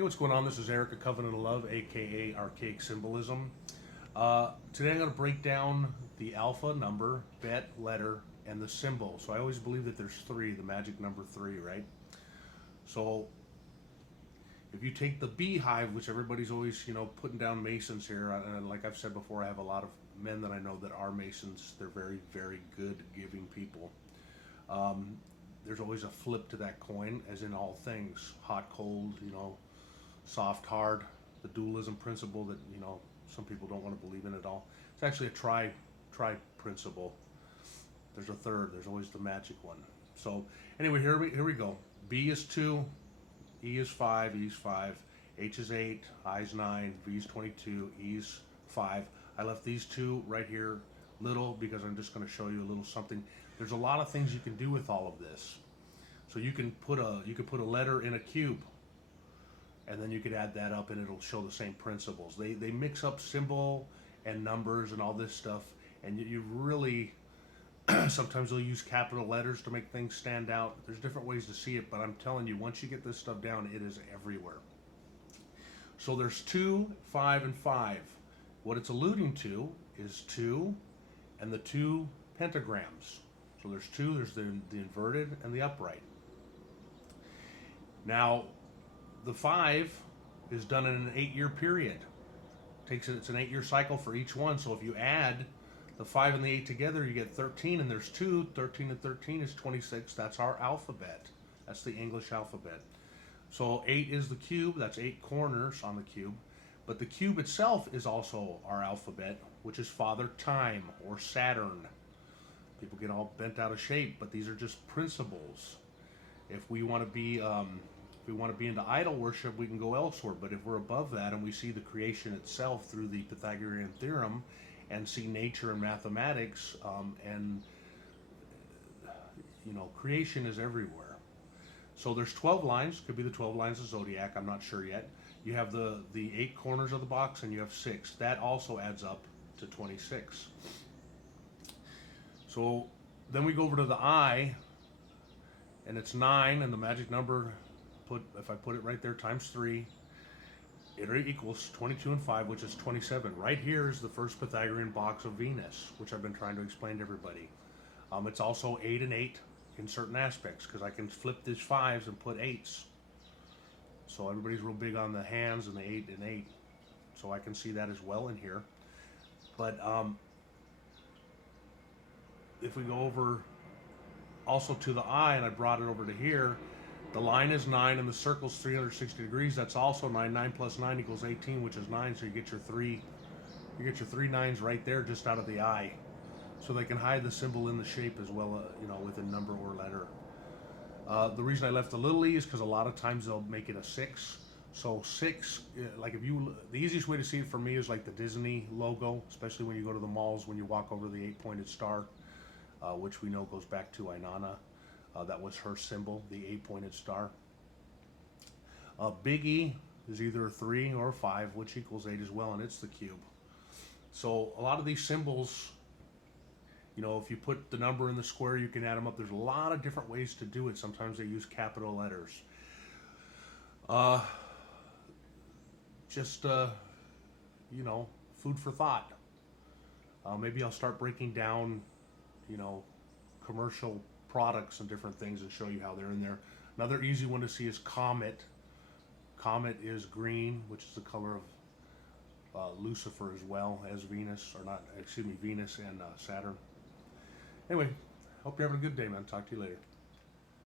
Hey, what's going on? This is Eric, a Covenant of Love, aka Archaic Symbolism. Today I'm going to break down the alpha number, bet, letter, and the symbol. So I always believe that there's three, the magic number three, right? So if you take the beehive, which everybody's always, putting down Masons here, and like I've said before, I have a lot of men that I know that are Masons. They're very, very good giving people. There's always a flip to that coin, as in all things, hot, cold, soft, hard, the dualism principle that, some people don't want to believe in at all. It's actually a tri principle. There's a third, there's always the magic one. So anyway, here we go. B is 2, E is 5, E is 5, H is 8, I is 9, V is 22, E is 5. I left these two right here little because I'm just going to show you a little something. There's a lot of things you can do with all of this. So you can put a letter in a cube, and then you could add that up and it'll show the same principles. They mix up symbol and numbers and all this stuff, and you really sometimes they'll use capital letters to make things stand out. There's different ways to see it, but I'm telling you, once you get this stuff down, it is everywhere. So there's 2, 5, and 5. What it's alluding to is 2 and the 2 pentagrams. So there's 2, there's the inverted and the upright. Now, the 5 is done in an 8-year period. It's an 8-year cycle for each one. So if you add the 5 and the 8 together, you get 13, and there's 2. 13 and 13 is 26. That's our alphabet. That's the English alphabet. So 8 is the cube. That's 8 corners on the cube. But the cube itself is also our alphabet, which is Father Time or Saturn. People get all bent out of shape, but these are just principles. If we want to be into idol worship, we can go elsewhere. But if we're above that and we see the creation itself through the Pythagorean theorem and see nature and mathematics, creation is everywhere. So there's 12 lines. Could be the 12 lines of zodiac. I'm not sure yet. You have the 8 corners of the box, and you have 6. That also adds up to 26. So then we go over to the I, and it's 9, and the magic number, if I put it right there, times 3, it equals 22 and 5, which is 27. Right here is the first Pythagorean box of Venus, which I've been trying to explain to everybody. It's also 8 and 8 in certain aspects, because I can flip these 5s and put 8s. So everybody's real big on the hands and the 8 and 8. So I can see that as well in here. But if we go over also to the eye, and I brought it over to here, the line is 9 and the circle's 360 degrees. That's also 9. 9 plus 9 equals 18, which is 9. So you get your three 9s right there just out of the eye. So they can hide the symbol in the shape as well, with a number or letter. The reason I left the little e is because a lot of times they'll make it a 6. So 6, the easiest way to see it for me is like the Disney logo, especially when you go to the malls, when you walk over the 8-pointed star, which we know goes back to Inanna. That was her symbol, the 8-pointed star. Big E is either a 3 or a 5, which equals 8 as well, and it's the cube. So a lot of these symbols, if you put the number in the square, you can add them up. There's a lot of different ways to do it. Sometimes they use capital letters. Food for thought. Maybe I'll start breaking down, commercial products and different things and show you how they're in there. Another easy one to see is Comet. Comet is green, which is the color of Lucifer as well as Venus, Venus and Saturn. Anyway, hope you're having a good day, man. Talk to you later.